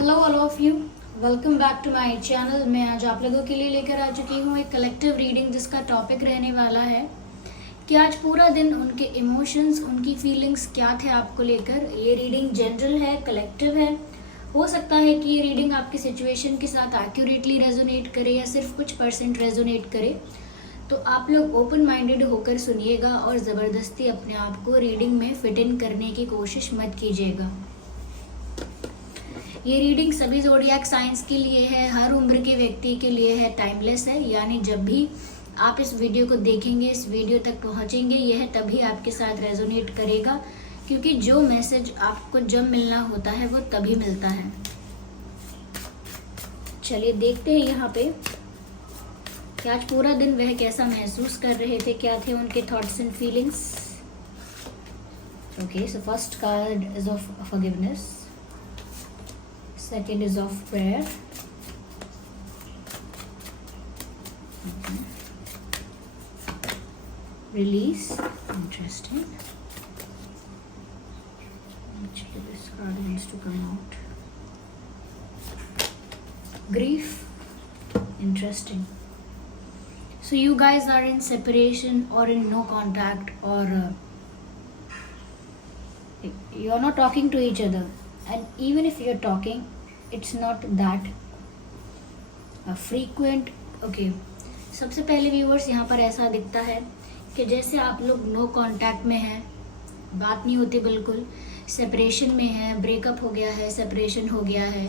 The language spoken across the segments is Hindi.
Hello all of you, welcome back to my channel. मैं आज आप लोगों के लिए लेकर आ चुकी हूँ एक कलेक्टिव रीडिंग जिसका टॉपिक रहने वाला है कि आज पूरा दिन उनके इमोशंस, उनकी फीलिंग्स क्या थे आपको लेकर। ये रीडिंग जनरल है, कलेक्टिव है। हो सकता है कि ये रीडिंग आपकी सिचुएशन के साथ एक्यूरेटली रेजोनेट करे या सिर्फ कुछ परसेंट रेजोनेट करे। तो आप लोग ओपन माइंडेड होकर सुनिएगा और ज़बरदस्ती अपने आप को रीडिंग में फिट इन करने की कोशिश मत कीजिएगा। ये रीडिंग सभी ज़ोडिएक साइंस के लिए है, हर उम्र के व्यक्ति के लिए है, टाइमलेस है। यानी जब भी आप इस वीडियो को देखेंगे, इस वीडियो तक पहुंचेंगे, यह तभी आपके साथ रेजोनेट करेगा, क्योंकि जो मैसेज आपको जब मिलना होता है वो तभी मिलता है। चलिए देखते हैं यहाँ पे कि आज पूरा दिन वह कैसा महसूस कर रहे थे, क्या थे उनके thoughts and feelings. Okay, so first card is of forgiveness, second is of prayer, release, interesting. Actually this card wants to come out. Grief, interesting. So you guys are in separation or in no contact, or you are not talking to each other, and even if you're talking, it's not that frequent. Okay, सबसे पहले व्यूवर्स यहाँ पर ऐसा दिखता है कि जैसे आप लोग नो कांटेक्ट में हैं, बात नहीं होती बिल्कुल, सेपरेशन में है, ब्रेकअप हो गया है, सेपरेशन हो गया है,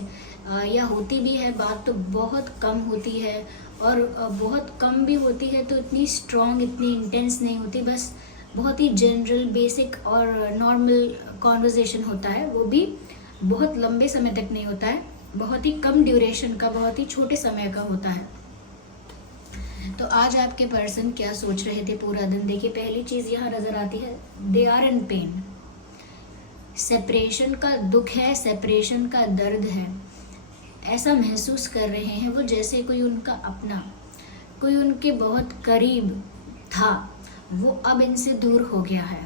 या होती भी है बात तो बहुत कम होती है, और बहुत कम भी होती है तो इतनी स्ट्रॉन्ग, इतनी इंटेंस नहीं होती, बस बहुत ही जनरल, बेसिक और नॉर्मल कॉन्वर्जेशन होता है। वो भी बहुत लंबे समय तक नहीं होता है, बहुत ही कम ड्यूरेशन का, बहुत ही छोटे समय का होता है। तो आज आपके पर्सन क्या सोच रहे थे पूरा दिन। देखिए, पहली चीज़ यहाँ नज़र आती है, they are in pain. Separation का दुख है, सेपरेशन का दर्द है। ऐसा महसूस कर रहे हैं वो जैसे कोई उनका अपना, कोई उनके बहुत करीब था, वो अब इनसे दूर हो गया है।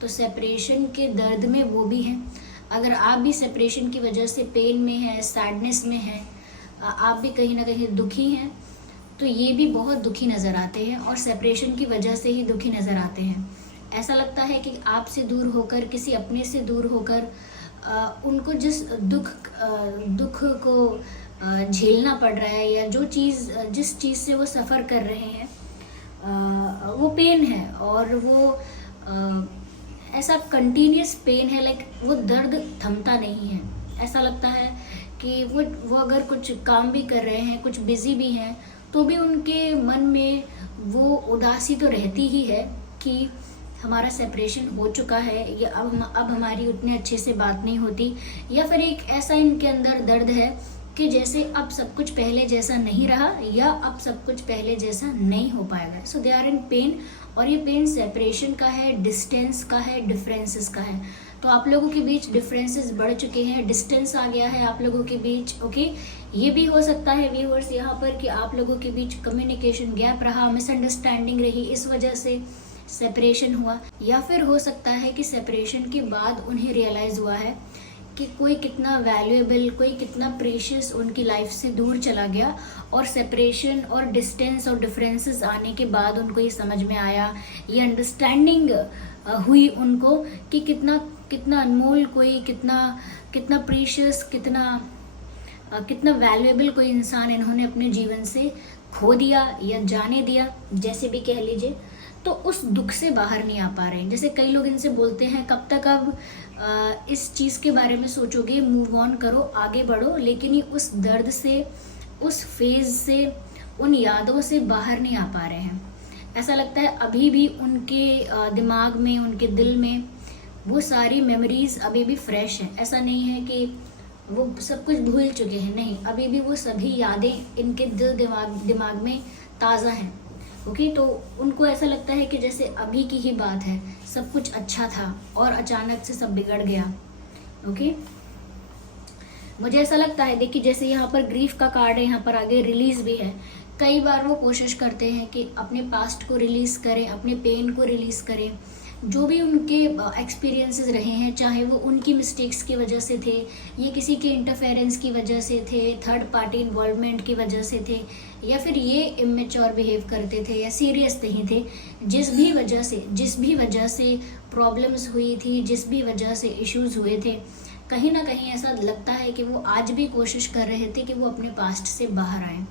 तो सेपरेशन के दर्द में वो भी हैं। अगर आप भी सेपरेशन की वजह से पेन में हैं, सैडनेस में हैं, आप भी कहीं ना कहीं दुखी हैं, तो ये भी बहुत दुखी नज़र आते हैं और सेपरेशन की वजह से ही दुखी नज़र आते हैं। ऐसा लगता है कि आपसे दूर होकर, किसी अपने से दूर होकर उनको जिस दुख को झेलना पड़ रहा है, या जिस चीज़ से वो सफ़र कर रहे हैं, वो पेन है, और वो ऐसा कंटिन्यूस पेन है, लाइक वो दर्द थमता नहीं है। ऐसा लगता है कि वो अगर कुछ काम भी कर रहे हैं, कुछ बिजी भी हैं, तो भी उनके मन में वो उदासी तो रहती ही है कि हमारा सेपरेशन हो चुका है, या अब हमारी उतने अच्छे से बात नहीं होती, या फिर एक ऐसा इनके अंदर दर्द है कि जैसे अब सब कुछ पहले जैसा नहीं रहा, या अब सब कुछ पहले जैसा नहीं हो पाएगा। सो दे आर इन पेन, और ये पेन सेपरेशन का है, डिस्टेंस का है, डिफरेंसेस का है। तो आप लोगों के बीच डिफरेंसेस बढ़ चुके हैं, डिस्टेंस आ गया है आप लोगों के बीच। ओके, ये भी हो सकता है व्यूअर्स यहाँ पर कि आप लोगों के बीच कम्युनिकेशन गैप रहा, मिसअंडरस्टैंडिंग रही, इस वजह से सेपरेशन हुआ। या फिर हो सकता है कि सेपरेशन के बाद उन्हें रियलाइज़ हुआ है कि कोई कितना वैल्यूएबल, कोई कितना प्रीशियस उनकी लाइफ से दूर चला गया, और सेपरेशन और डिस्टेंस और डिफरेंसेस आने के बाद उनको ये समझ में आया, ये अंडरस्टैंडिंग हुई उनको कि कितना अनमोल, कोई कितना प्रीशियस, कितना वैल्यूएबल कोई इंसान इन्होंने अपने जीवन से खो दिया या जाने दिया, जैसे भी कह लीजिए। तो उस दुख से बाहर नहीं आ पा रहे हैं। जैसे कई लोग इनसे बोलते हैं, कब तक अब इस चीज़ के बारे में सोचोगे, मूव ऑन करो, आगे बढ़ो, लेकिन ये उस दर्द से, उस फेज से, उन यादों से बाहर नहीं आ पा रहे हैं। ऐसा लगता है अभी भी उनके दिमाग में, उनके दिल में वो सारी मेमोरीज अभी भी फ्रेश हैं। ऐसा नहीं है कि वो सब कुछ भूल चुके हैं, नहीं, अभी भी वो सभी यादें इनके दिमाग में ताज़ा हैं। ओके, तो उनको ऐसा लगता है कि जैसे अभी की ही बात है, सब कुछ अच्छा था और अचानक से सब बिगड़ गया। ओके, मुझे ऐसा लगता है, देखिए जैसे यहाँ पर ग्रीफ का कार्ड है, यहाँ पर आगे रिलीज भी है। कई बार वो कोशिश करते हैं कि अपने पास्ट को रिलीज करें, अपने पेन को रिलीज करें, जो भी उनके एक्सपीरियंसेस रहे हैं, चाहे वो उनकी मिस्टेक्स की वजह से थे, ये किसी के इंटरफेरेंस की वजह से थे, थर्ड पार्टी इन्वॉल्वमेंट की वजह से थे, या फिर ये इमेच्योर बिहेव करते थे या सीरियस नहीं थे, जिस भी वजह से प्रॉब्लम्स हुई थी, जिस भी वजह से इश्यूज हुए थे, कहीं ना कहीं ऐसा लगता है कि वो आज भी कोशिश कर रहे थे कि वो अपने पास्ट से बाहर आएँ।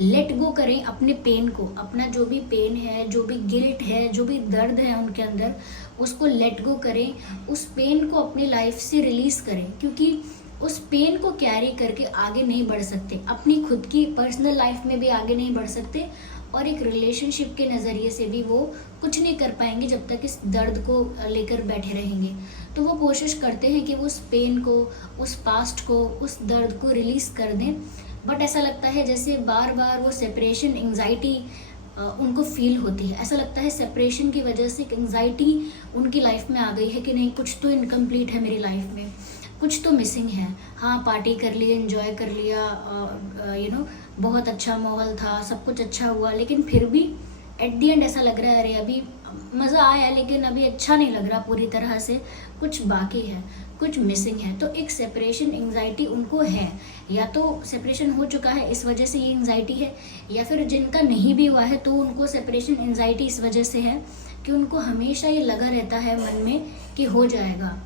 लेट गो करें अपने पेन को, अपना जो भी पेन है, जो भी गिल्ट है, जो भी दर्द है उनके अंदर, उसको लेट गो करें, उस पेन को अपनी लाइफ से रिलीज़ करें, क्योंकि उस पेन को कैरी करके आगे नहीं बढ़ सकते, अपनी खुद की पर्सनल लाइफ में भी आगे नहीं बढ़ सकते, और एक रिलेशनशिप के नज़रिए से भी वो कुछ नहीं कर पाएंगे जब तक इस दर्द को लेकर बैठे रहेंगे। तो वो कोशिश करते हैं कि वो उस पेन को, उस पास्ट को, उस दर्द को रिलीज़ कर दें, बट ऐसा लगता है जैसे बार बार वो सेपरेशन एंग्जाइटी उनको फील होती है। ऐसा लगता है सेपरेशन की वजह से एंग्जाइटी उनकी लाइफ में आ गई है कि नहीं, कुछ तो इनकम्प्लीट है मेरी लाइफ में, कुछ तो मिसिंग है। हाँ, पार्टी कर ली, एंजॉय कर लिया, बहुत अच्छा माहौल था, सब कुछ अच्छा हुआ, लेकिन फिर भी एट दी एंड ऐसा लग रहा है अरे अभी मज़ा आया लेकिन अभी अच्छा नहीं लग रहा पूरी तरह से, कुछ बाकी है, कुछ मिसिंग है। तो एक सेपरेशन एंग्जाइटी उनको है, या तो सेपरेशन हो चुका है इस वजह से ये एंग्जाइटी है, या फिर जिनका नहीं भी हुआ है तो उनको सेपरेशन एंग्जाइटी इस वजह से है कि उनको हमेशा ये लगा रहता है मन में कि हो जाएगा,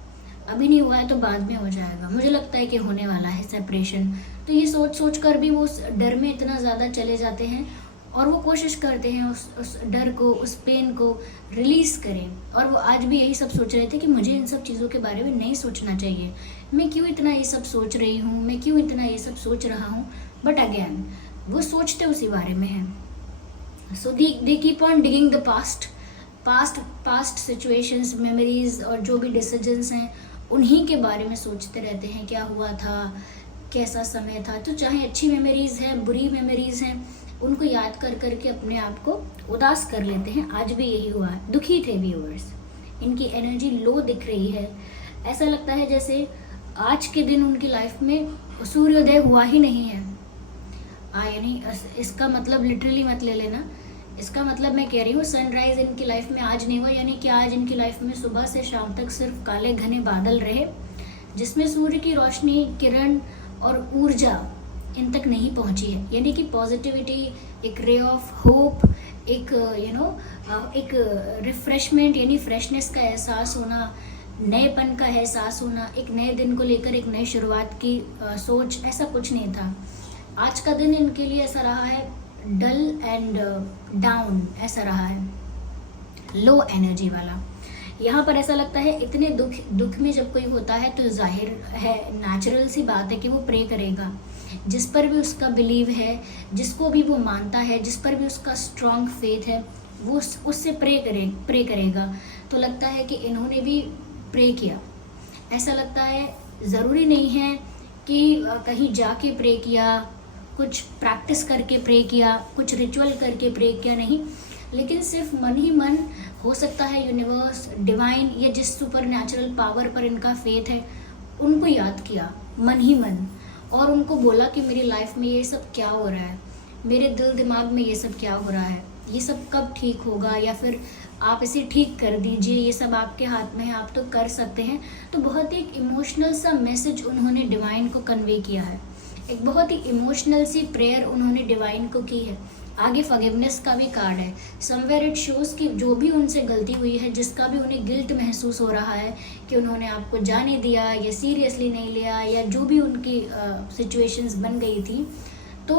अभी नहीं हुआ है तो बाद में हो जाएगा, मुझे लगता है कि होने वाला है सेपरेशन। तो ये सोच सोच कर भी वो उस डर में इतना ज़्यादा चले जाते हैं, और वो कोशिश करते हैं उस डर को, उस पेन को रिलीज़ करें। और वो आज भी यही सब सोच रहे थे कि मुझे इन सब चीज़ों के बारे में नहीं सोचना चाहिए, मैं क्यों इतना ये सब सोच रही हूँ, मैं क्यों इतना ये सब सोच रहा हूँ, बट अगेन वो सोचते उसी बारे में हैं। So they keep on digging the past situations, memories, और जो भी डिसीजंस हैं उन्हीं के बारे में सोचते रहते हैं, क्या हुआ था, कैसा समय था। तो चाहे अच्छी मेमोरीज हैं, बुरी मेमोरीज हैं, उनको याद कर करके अपने आप को उदास कर लेते हैं। आज भी यही हुआ है, दुखी थे व्यूअर्स, इनकी एनर्जी लो दिख रही है। ऐसा लगता है जैसे आज के दिन उनकी लाइफ में सूर्योदय हुआ ही नहीं है। यानी इसका मतलब लिटरली मत ले लेना, इसका मतलब मैं कह रही हूँ सनराइज इनकी लाइफ में आज नहीं हुआ, यानी कि आज इनकी लाइफ में सुबह से शाम तक सिर्फ काले घने बादल रहे, जिसमें सूर्य की रोशनी, किरण और ऊर्जा इन तक नहीं पहुंची है। यानी कि पॉजिटिविटी, एक रे ऑफ होप, एक एक रिफ्रेशमेंट यानी फ्रेशनेस का एहसास होना, नएपन का एहसास होना, एक नए दिन को लेकर एक नई शुरुआत की सोच, ऐसा कुछ नहीं था। आज का दिन इनके लिए ऐसा रहा है डल एंड डाउन, ऐसा रहा है लो एनर्जी वाला। यहाँ पर ऐसा लगता है इतने दुख में जब कोई होता है तो जाहिर है, नेचुरल सी बात है कि वो प्रे करेगा, जिस पर भी उसका बिलीव है, जिसको भी वो मानता है, जिस पर भी उसका स्ट्रॉन्ग फेथ है, वो उससे प्रे करेगा। तो लगता है कि इन्होंने भी प्रे किया। ऐसा लगता है ज़रूरी नहीं है कि कहीं जाके प्रे किया, कुछ प्रैक्टिस करके प्रे किया, कुछ रिचुअल करके प्रे किया, नहीं, लेकिन सिर्फ मन ही मन, हो सकता है यूनिवर्स, डिवाइन या जिस सुपर नेचुरल पावर पर इनका फेथ है उनको याद किया मन ही मन, और उनको बोला कि मेरी लाइफ में ये सब क्या हो रहा है, मेरे दिल दिमाग में ये सब क्या हो रहा है, ये सब कब ठीक होगा, या फिर आप इसे ठीक कर दीजिए, ये सब आपके हाथ में है, आप तो कर सकते हैं। तो बहुत ही एक इमोशनल सा मैसेज उन्होंने डिवाइन को कन्वे किया है, एक बहुत ही इमोशनल सी प्रेयर उन्होंने डिवाइन को की है। आगे फॉरगिवनेस का भी कार्ड है, समवेयर इट शोज़ कि जो भी उनसे गलती हुई है, जिसका भी उन्हें गिल्ट महसूस हो रहा है कि उन्होंने आपको जाने दिया या सीरियसली नहीं लिया, या जो भी उनकी सिचुएशंस बन गई थी, तो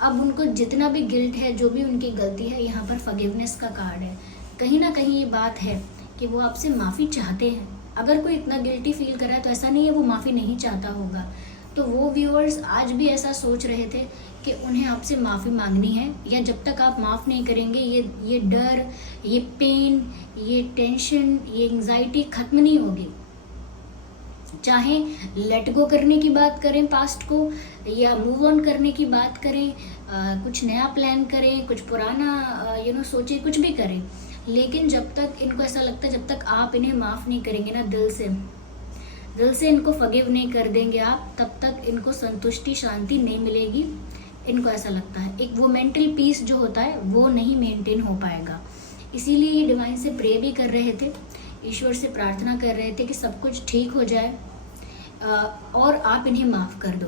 अब उनको जितना भी गिल्ट है, जो भी उनकी गलती है, यहाँ पर फॉरगिवनेस का कार्ड है। कहीं ना कहीं ये बात है कि वो आपसे माफ़ी चाहते हैं। अगर कोई इतना गिल्टी फील कर रहा है तो ऐसा नहीं है वो माफ़ी नहीं चाहता होगा। तो वो व्यूअर्स आज भी ऐसा सोच रहे थे कि उन्हें आपसे माफ़ी मांगनी है, या जब तक आप माफ़ नहीं करेंगे ये डर, ये पेन, ये टेंशन, ये एंग्जाइटी ख़त्म नहीं होगी। चाहे लेट गो करने की बात करें पास्ट को, या मूव ऑन करने की बात करें, कुछ नया प्लान करें, कुछ पुराना सोचें, कुछ भी करें, लेकिन जब तक इनको ऐसा लगता है, जब तक आप इन्हें माफ़ नहीं करेंगे ना दिल से इनको फॉरगिव नहीं कर देंगे आप, तब तक इनको संतुष्टि, शांति नहीं मिलेगी। इनको ऐसा लगता है एक वो मेंटल पीस जो होता है वो नहीं मेंटेन हो पाएगा। इसीलिए ये डिवाइन से प्रे भी कर रहे थे ईश्वर से प्रार्थना कर रहे थे कि सब कुछ ठीक हो जाए और आप इन्हें माफ़ कर दो।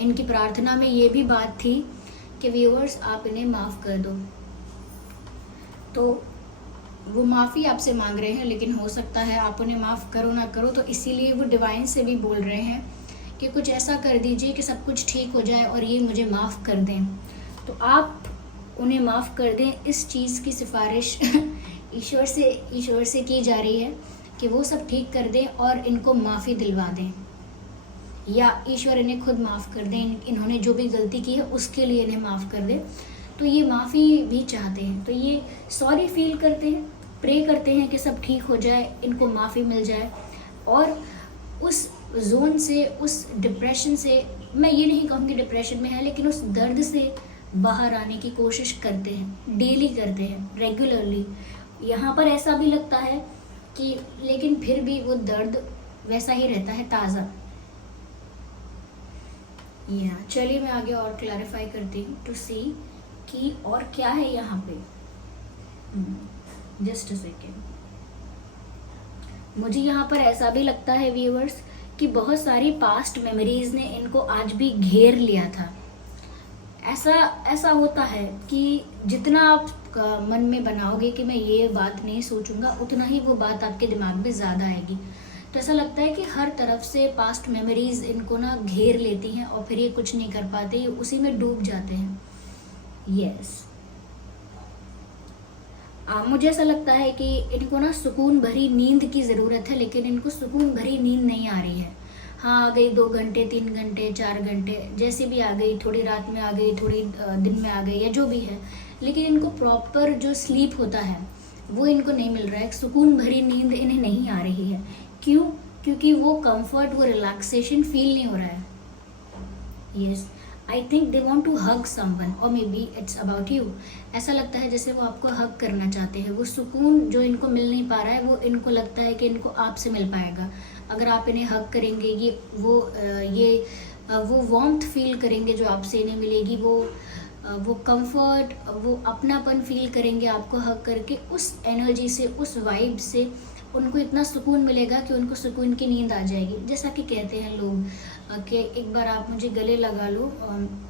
इनकी प्रार्थना में ये भी बात थी कि व्यूअर्स आप इन्हें माफ़ कर दो। तो वो माफ़ी आपसे मांग रहे हैं, लेकिन हो सकता है आप उन्हें माफ़ करो ना करो, तो इसीलिए वो डिवाइन से भी बोल रहे हैं कि कुछ ऐसा कर दीजिए कि सब कुछ ठीक हो जाए और ये मुझे माफ़ कर दें। तो आप उन्हें माफ़ कर दें, इस चीज़ की सिफारिश ईश्वर से की जा रही है कि वो सब ठीक कर दें और इनको माफ़ी दिलवा दें, या ईश्वर इन्हें खुद माफ़ कर दें। इन्होंने जो भी गलती की है उसके लिए इन्हें माफ़ कर दें। तो ये माफ़ी भी चाहते हैं, तो ये सॉरी फील करते हैं, प्रे करते हैं कि सब ठीक हो जाए, इनको माफ़ी मिल जाए और उस जोन से, उस डिप्रेशन से, मैं ये नहीं कहूँगी डिप्रेशन में है, लेकिन उस दर्द से बाहर आने की कोशिश करते हैं, डेली करते हैं, रेगुलरली। यहाँ पर ऐसा भी लगता है कि लेकिन फिर भी वो दर्द वैसा ही रहता है, ताज़ा। या चलिए मैं आगे और क्लैरिफाई करती हूँ टू सी कि और क्या है यहाँ पे। Just a second. मुझे यहाँ पर ऐसा भी लगता है व्यूअर्स कि बहुत सारी पास्ट मेमोरीज ने इनको आज भी घेर लिया था। ऐसा होता है कि जितना आप मन में बनाओगे कि मैं ये बात नहीं सोचूंगा, उतना ही वो बात आपके दिमाग में ज़्यादा आएगी। तो ऐसा लगता है कि हर तरफ से पास्ट मेमोरीज इनको ना घेर लेती हैं और फिर ये कुछ नहीं कर पाते, ये उसी में डूब जाते हैं। यस मुझे ऐसा लगता है कि इनको ना सुकून भरी नींद की ज़रूरत है, लेकिन इनको सुकून भरी नींद नहीं आ रही है। हाँ, आ गई 2 घंटे, 3 घंटे, 4 घंटे, जैसे भी आ गई, थोड़ी रात में आ गई, थोड़ी दिन में आ गई, या जो भी है, लेकिन इनको प्रॉपर जो स्लीप होता है वो इनको नहीं मिल रहा है। सुकून भरी नींद इन्हें नहीं आ रही है। क्यों? क्योंकि वो कंफर्ट, वो रिलैक्सेशन फील नहीं हो रहा है। Yes, I think they want to hug someone, और maybe it's about you. ऐसा लगता है जैसे वो आपको हग करना चाहते हैं। वो सुकून जो इनको मिल नहीं पा रहा है, वो इनको लगता है कि इनको आपसे मिल पाएगा अगर आप इन्हें हग करेंगे। ये वो वार्मथ फील करेंगे जो आपसे इन्हें मिलेगी, वो कंफर्ट, वो अपनापन फील करेंगे आपको हग करके। उस एनर्जी से, उस वाइब से उनको इतना सुकून मिलेगा कि उनको सुकून की नींद आ जाएगी। जैसा कि कहते हैं लोग कि एक बार आप मुझे गले लगा लो,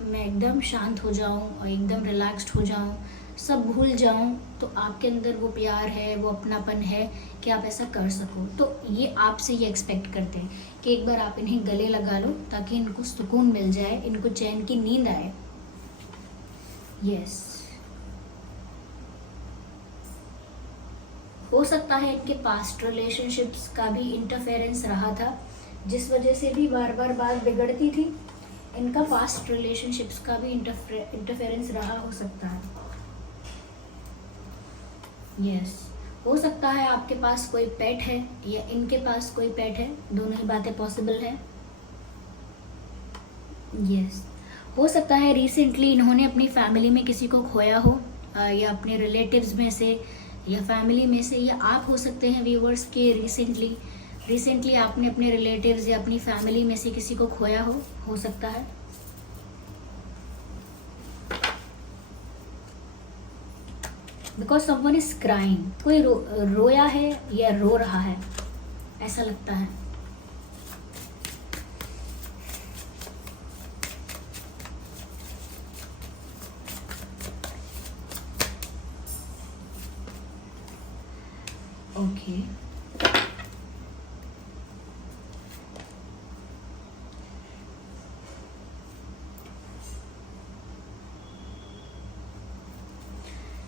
मैं एकदम शांत हो जाऊं और एकदम रिलैक्स्ड हो जाऊं, सब भूल जाऊं, तो आपके अंदर वो प्यार है, वो अपनापन है कि आप ऐसा कर सको। तो ये आपसे ये एक्सपेक्ट करते हैं कि एक बार आप इन्हें गले लगा लो ताकि इनको सुकून मिल जाए, इनको चैन की नींद आए। यस, हो सकता है इनके पास्ट रिलेशनशिप्स का भी इंटरफेरेंस रहा था, जिस वजह से भी बार बार बात बिगड़ती थी। इनका पास्ट रिलेशनशिप्स का भी इंटरफेरेंस रहा हो सकता है। यस, हो सकता है आपके पास कोई पेट है या इनके पास कोई पेट है, दोनों ही बातें पॉसिबल है। यस, हो सकता है रिसेंटली इन्होंने अपनी फैमिली में किसी को खोया हो, या अपने रिलेटिव्स में से या फैमिली में से, या आप हो सकते हैं व्यूअर्स के रिसेंटली आपने अपने रिलेटिव्स या अपनी फैमिली में से किसी को खोया हो सकता है। बिकॉज समवन इज क्राइंग, कोई रोया है या रो रहा है, ऐसा लगता है। ओके,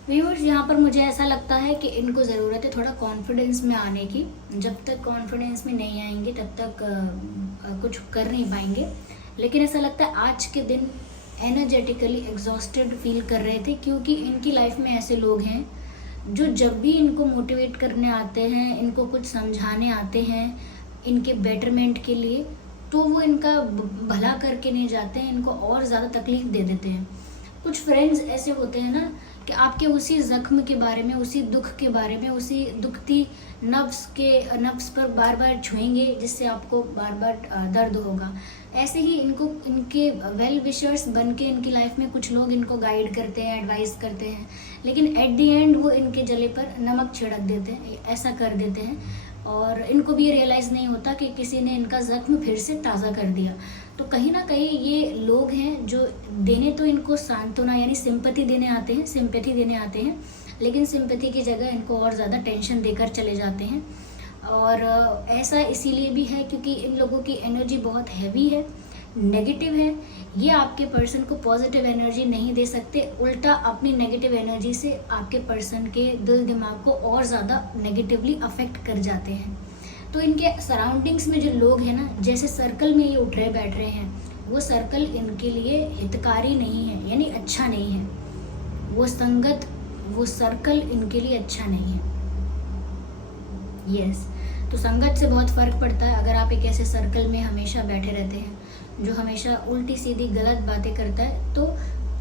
व्यूअर्स यहाँ पर मुझे ऐसा लगता है कि इनको ज़रूरत है थोड़ा कॉन्फिडेंस में आने की। जब तक कॉन्फिडेंस में नहीं आएंगे तब तक कुछ कर नहीं पाएंगे। लेकिन ऐसा लगता है आज के दिन एनर्जेटिकली एग्जॉस्टेड फील कर रहे थे, क्योंकि इनकी लाइफ में ऐसे लोग हैं जो जब भी इनको मोटिवेट करने आते हैं, इनको कुछ समझाने आते हैं इनके बेटरमेंट के लिए, तो वो इनका भला करके नहीं जाते हैं, इनको और ज़्यादा तकलीफ दे देते हैं। कुछ फ्रेंड्स ऐसे होते हैं ना कि आपके उसी ज़ख्म के बारे में, उसी दुख के बारे में, उसी दुखती नफ्स पर बार बार छुएंगे, जिससे आपको बार बार दर्द होगा। ऐसे ही इनके वेल विशर्स बन के इनकी लाइफ में कुछ लोग इनको गाइड करते हैं, एडवाइस करते हैं, लेकिन एट द एंड वो इनके जले पर नमक छिड़क देते हैं, ऐसा कर देते हैं, और इनको भी रियलाइज़ नहीं होता कि किसी ने इनका जख्म फिर से ताज़ा कर दिया। तो कहीं ना कहीं ये लोग हैं जो देने तो इनको सांत्वना यानी सिंपैथी देने आते हैं, सिंपैथी देने आते हैं, लेकिन सिंपैथी की जगह इनको और ज़्यादा टेंशन देकर चले जाते हैं। और ऐसा इसीलिए भी है क्योंकि इन लोगों की एनर्जी बहुत हैवी है, नेगेटिव है। ये आपके पर्सन को पॉजिटिव एनर्जी नहीं दे सकते, उल्टा अपनी नेगेटिव एनर्जी से आपके पर्सन के दिल दिमाग को और ज़्यादा नेगेटिवली अफेक्ट कर जाते हैं। तो इनके सराउंडिंग्स में जो लोग हैं ना, जैसे सर्कल में ये उठ रहे बैठ रहे हैं, वो सर्कल इनके लिए हितकारी नहीं है, यानी अच्छा नहीं है। वो संगत, वो सर्कल इनके लिए अच्छा नहीं है। यस, तो संगत से बहुत फ़र्क पड़ता है। अगर आप एक ऐसे सर्कल में हमेशा बैठे रहते हैं जो हमेशा उल्टी सीधी गलत बातें करता है, तो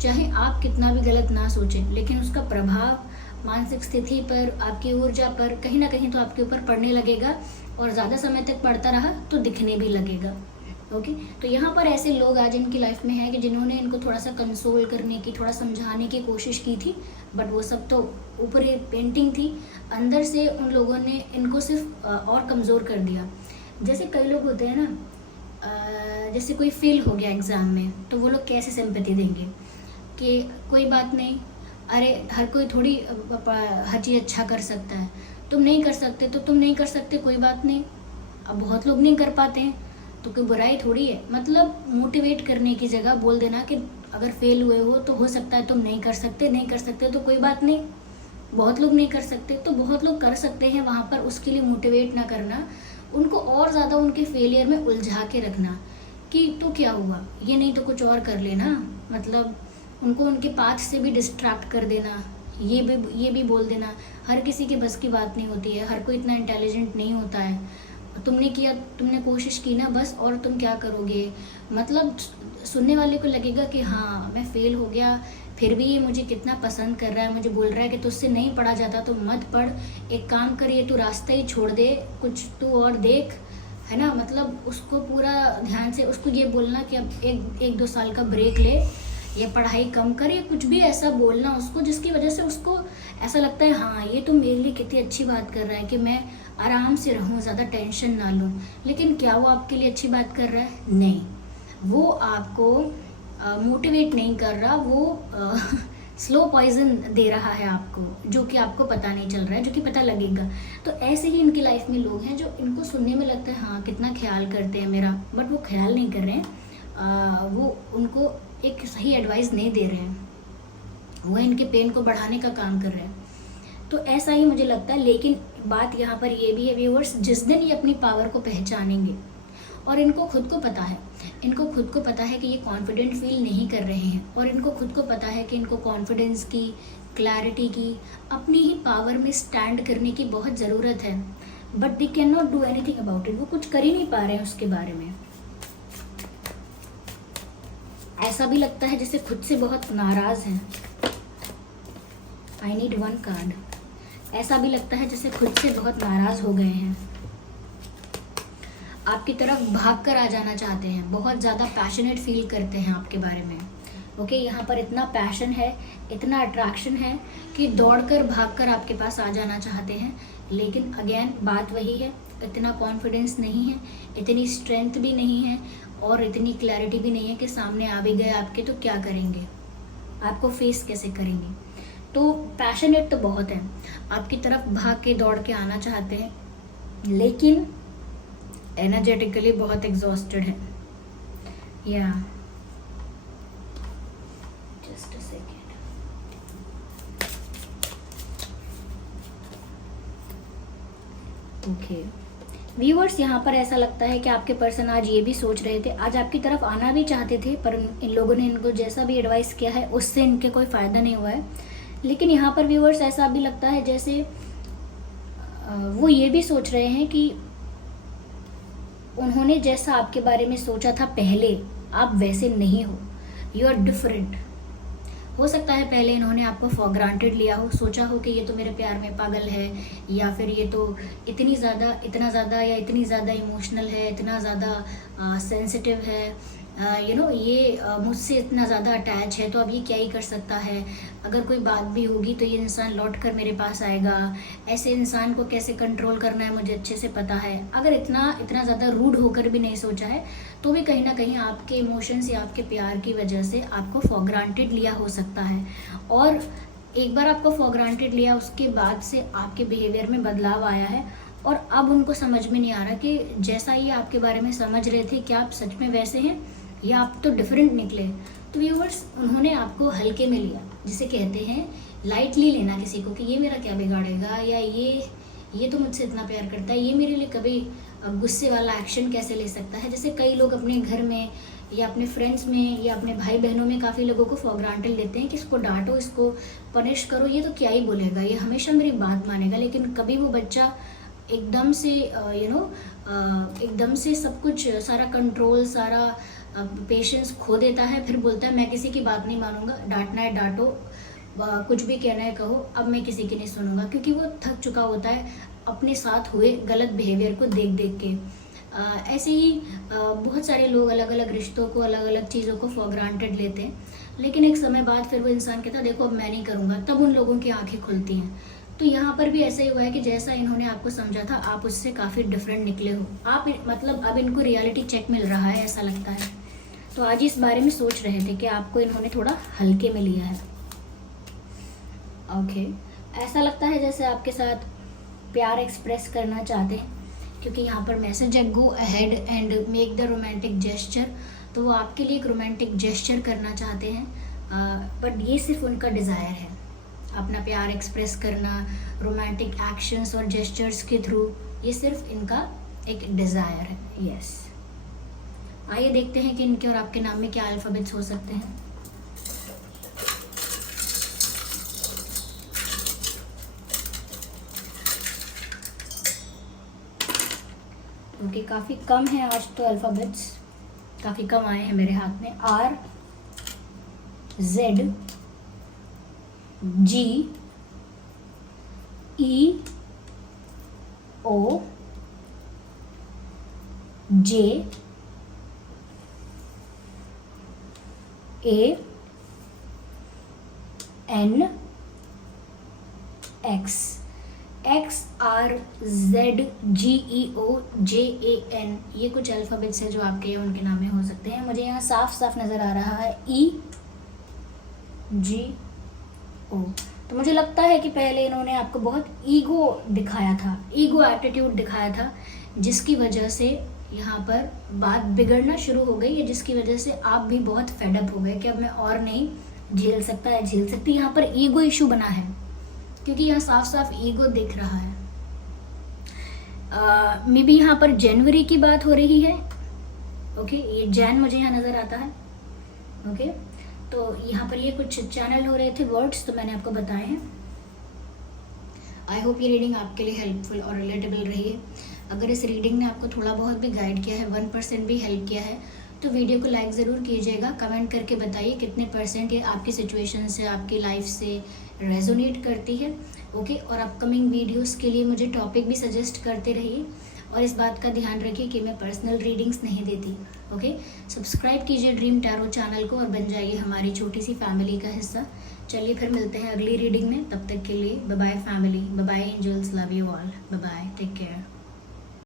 चाहे आप कितना भी गलत ना सोचें, लेकिन उसका प्रभाव मानसिक स्थिति पर, आपकी ऊर्जा पर कहीं ना कहीं तो आपके ऊपर पड़ने लगेगा, और ज़्यादा समय तक पड़ता रहा तो दिखने भी लगेगा। ओके, तो यहाँ पर ऐसे लोग आज इनकी लाइफ में हैं कि जिन्होंने इनको थोड़ा सा कंसोल करने की, थोड़ा समझाने की कोशिश की थी, बट वो सब तो ऊपर एक पेंटिंग थी, अंदर से उन लोगों ने इनको सिर्फ और कमज़ोर कर दिया। जैसे कई लोग होते हैं ना, जैसे कोई फेल हो गया एग्ज़ाम में, तो वो लोग कैसे सिंपैथी देंगे कि कोई बात नहीं, अरे हर कोई थोड़ी हर चीज़ अच्छा कर सकता है, तुम नहीं कर सकते तो तुम नहीं कर सकते, कोई बात नहीं, अब बहुत लोग नहीं कर पाते हैं तो कोई बुराई थोड़ी है। मतलब मोटिवेट करने की जगह बोल देना कि अगर फेल हुए हो सकता है तुम नहीं कर सकते, नहीं कर सकते तो कोई बात नहीं, बहुत लोग नहीं कर सकते तो बहुत लोग कर सकते हैं, वहाँ पर उसके लिए मोटिवेट ना करना, उनको और ज़्यादा उनके फेलियर में उलझा के रखना कि तो क्या हुआ, ये नहीं तो कुछ और कर लेना, मतलब उनको उनके पाथ से भी डिस्ट्रैक्ट कर देना, ये भी बोल देना हर किसी के बस की बात नहीं होती है, हर कोई इतना इंटेलिजेंट नहीं होता है, तुमने किया, तुमने कोशिश की ना बस, और तुम क्या करोगे। मतलब सुनने वाले को लगेगा कि हाँ मैं फेल हो गया, फिर भी ये मुझे कितना पसंद कर रहा है, मुझे बोल रहा है कि तुझसे नहीं पढ़ा जाता तो मत पढ़, एक काम करिए तू रास्ता ही छोड़ दे, कुछ तू और देख, है ना। मतलब उसको पूरा ध्यान से उसको ये बोलना कि अब एक 2 साल का ब्रेक ले, या पढ़ाई कम कर, या कुछ भी ऐसा बोलना उसको जिसकी वजह से उसको ऐसा लगता है हाँ ये तो मेरे लिए कितनी अच्छी बात कर रहा है कि मैं आराम से रहूँ, ज़्यादा टेंशन ना लूँ। लेकिन क्या वो आपके लिए अच्छी बात कर रहा है? नहीं, वो आपको मोटिवेट नहीं कर रहा, वो स्लो पॉइजन दे रहा है आपको, जो कि आपको पता नहीं चल रहा है, जो कि पता लगेगा। तो ऐसे ही इनकी लाइफ में लोग हैं जो इनको सुनने में लगता है हाँ कितना ख्याल करते हैं मेरा, बट वो ख्याल नहीं कर रहे हैं, वो उनको एक सही एडवाइस नहीं दे रहे हैं, वो इनके पेन को बढ़ाने का काम कर रहे हैं। तो ऐसा ही मुझे लगता है। लेकिन बात यहाँ पर ये भी है व्यूअर्स, जिस दिन ये अपनी पावर को पहचानेंगे, और इनको खुद को पता है, इनको खुद को पता है कि ये कॉन्फिडेंट फील नहीं कर रहे हैं, और इनको खुद को पता है कि इनको कॉन्फिडेंस की, क्लैरिटी की, अपनी ही पावर में स्टैंड करने की बहुत ज़रूरत है, but they can not do anything about it. वो कुछ कर ही नहीं पा रहे हैं उसके बारे में। ऐसा भी लगता है जैसे खुद से बहुत नाराज़ हैं। I need 1 card. ऐसा भी लगता है जैसे खुद से बहुत नाराज़ हो गए हैं, आपकी तरफ भाग कर आ जाना चाहते हैं, बहुत ज़्यादा पैशनेट फील करते हैं आपके बारे में। ओके, यहाँ पर इतना पैशन है, इतना अट्रैक्शन है कि दौड़कर भागकर आपके पास आ जाना चाहते हैं। लेकिन अगेन बात वही है, इतना कॉन्फिडेंस नहीं है, इतनी स्ट्रेंथ भी नहीं है, और इतनी क्लैरिटी भी नहीं है कि सामने आ भी गए आपके तो क्या करेंगे, आपको फेस कैसे करेंगे। तो पैशनेट तो बहुत है, आपकी तरफ भाग के दौड़ के आना चाहते हैं, लेकिन एनर्जेटिकली बहुत एग्जॉस्टेड है। या just a second. Okay viewers, यहाँ पर ऐसा लगता है कि आपके पर्सन आज ये भी सोच रहे थे, आज आपकी तरफ आना भी चाहते थे, पर इन लोगों ने इनको जैसा भी एडवाइस किया है उससे इनके कोई फ़ायदा नहीं हुआ है। लेकिन यहाँ पर व्यूअर्स ऐसा भी लगता है जैसे वो ये भी सोच रहे हैं कि उन्होंने जैसा आपके बारे में सोचा था पहले, आप वैसे नहीं हो, यू आर डिफरेंट। हो सकता है पहले इन्होंने आपको फॉर ग्रांटेड लिया हो, सोचा हो कि ये तो मेरे प्यार में पागल है, या फिर ये तो इतना ज़्यादा या इतनी ज़्यादा इमोशनल है, इतना ज़्यादा सेंसिटिव है, ये मुझसे इतना ज़्यादा अटैच है, तो अब ये क्या ही कर सकता है, अगर कोई बात भी होगी तो ये इंसान लौट कर मेरे पास आएगा, ऐसे इंसान को कैसे कंट्रोल करना है मुझे अच्छे से पता है। अगर इतना ज़्यादा रूड होकर भी नहीं सोचा है, तो भी कहीं ना कहीं आपके इमोशंस या आपके प्यार की वजह से आपको फॉर ग्रांटेड लिया हो सकता है। और एक बार आपको फॉर ग्रांटेड लिया, उसके बाद से आपके बिहेवियर में बदलाव आया है, और अब उनको समझ में नहीं आ रहा कि जैसा ये आपके बारे में समझ रहे थे, क्या आप सच में वैसे हैं या आप तो डिफरेंट निकले। तो व्यूअर्स, उन्होंने आपको हल्के में लिया, जिसे कहते हैं लाइटली लेना किसी को, कि ये मेरा क्या बिगाड़ेगा, या ये तो मुझसे इतना प्यार करता है, ये मेरे लिए कभी गुस्से वाला एक्शन कैसे ले सकता है। जैसे कई लोग अपने घर में या अपने फ्रेंड्स में या अपने भाई बहनों में काफ़ी लोगों को फॉर ग्रांटेड लेते हैं कि इसको डांटो, इसको पनिश करो, ये तो क्या ही बोलेगा, ये हमेशा मेरी बात मानेगा। लेकिन कभी वो बच्चा एकदम से एकदम से सब कुछ, सारा कंट्रोल, सारा पेशेंस खो देता है, फिर बोलता है मैं किसी की बात नहीं मानूंगा, डांटना है डांटो, कुछ भी कहना है कहो, अब मैं किसी की नहीं सुनूंगा, क्योंकि वो थक चुका होता है अपने साथ हुए गलत बिहेवियर को देख देख के। ऐसे ही बहुत सारे लोग अलग अलग रिश्तों को, अलग अलग चीज़ों को फॉर ग्रांटेड लेते हैं, लेकिन एक समय बाद फिर वो इंसान कहता है देखो अब मैं नहीं करूँगा, तब उन लोगों की आंखें खुलती हैं। तो यहाँ पर भी ऐसा ही हुआ है कि जैसा इन्होंने आपको समझा था, आप उससे काफ़ी डिफरेंट निकले हो। आप मतलब अब इनको रियलिटी चेक मिल रहा है, ऐसा लगता है। तो आज इस बारे में सोच रहे थे कि आपको इन्होंने थोड़ा हल्के में लिया है। ओके, ऐसा लगता है जैसे आपके साथ प्यार एक्सप्रेस करना चाहते हैं, क्योंकि यहाँ पर मैसेज है go ahead and make the romantic gesture. तो वो आपके लिए एक रोमांटिक जेस्चर करना चाहते हैं, बट ये सिर्फ उनका डिज़ायर है, अपना प्यार एक्सप्रेस करना रोमांटिक एक्शंस और जेस्चर्स के थ्रू, ये सिर्फ इनका एक डिज़ायर है। यस, आइए देखते हैं कि इनके और आपके नाम में क्या अल्फ़ाबेट्स हो सकते हैं। क्योंकि काफ़ी कम है आज तो अल्फ़ाबेट्स, काफ़ी कम आए हैं मेरे हाथ में। R Z G E O J A N X R Z G E O J A N, ये कुछ अल्फ़ाबेट्स है जो आपके या उनके नाम में हो सकते हैं। मुझे यहाँ साफ साफ नज़र आ रहा है E G O। तो मुझे लगता है कि पहले इन्होंने आपको बहुत ईगो दिखाया था, ईगो एटीट्यूड दिखाया था, जिसकी वजह से यहाँ पर बात बिगड़ना शुरू हो गई है, जिसकी वजह से आप भी बहुत फेडअप हो गए कि अब मैं और नहीं झेल सकता या झेल सकती। यहाँ पर ईगो इशू बना है, क्योंकि यहाँ साफ साफ ईगो दिख रहा है। मे बी यहाँ पर जनवरी की बात हो रही है। ओके, ये जैन मुझे यहाँ नज़र आता है। ओके, तो यहाँ पर ये कुछ चैनल हो रहे थे वर्ड्स, तो मैंने आपको बताए हैं। आई होप ये रीडिंग आपके लिए हेल्पफुल और रिलेटेबल रही है। अगर इस रीडिंग ने आपको थोड़ा बहुत भी गाइड किया है, 1% भी हेल्प किया है, तो वीडियो को लाइक ज़रूर कीजिएगा। कमेंट करके बताइए कितने % ये आपकी सिचुएशन से, आपकी लाइफ से रेजोनेट करती है। ओके, और अपकमिंग वीडियोस के लिए मुझे टॉपिक भी सजेस्ट करते रहिए, और इस बात का ध्यान रखिए कि मैं पर्सनल रीडिंग्स नहीं देती। ओके, सब्सक्राइब कीजिए ड्रीम टैरो चैनल को और बन जाइए हमारी छोटी सी फैमिली का हिस्सा। चलिए फिर मिलते हैं अगली रीडिंग में, तब तक के लिए bye bye family, bye bye angels, love you all, bye bye, take care.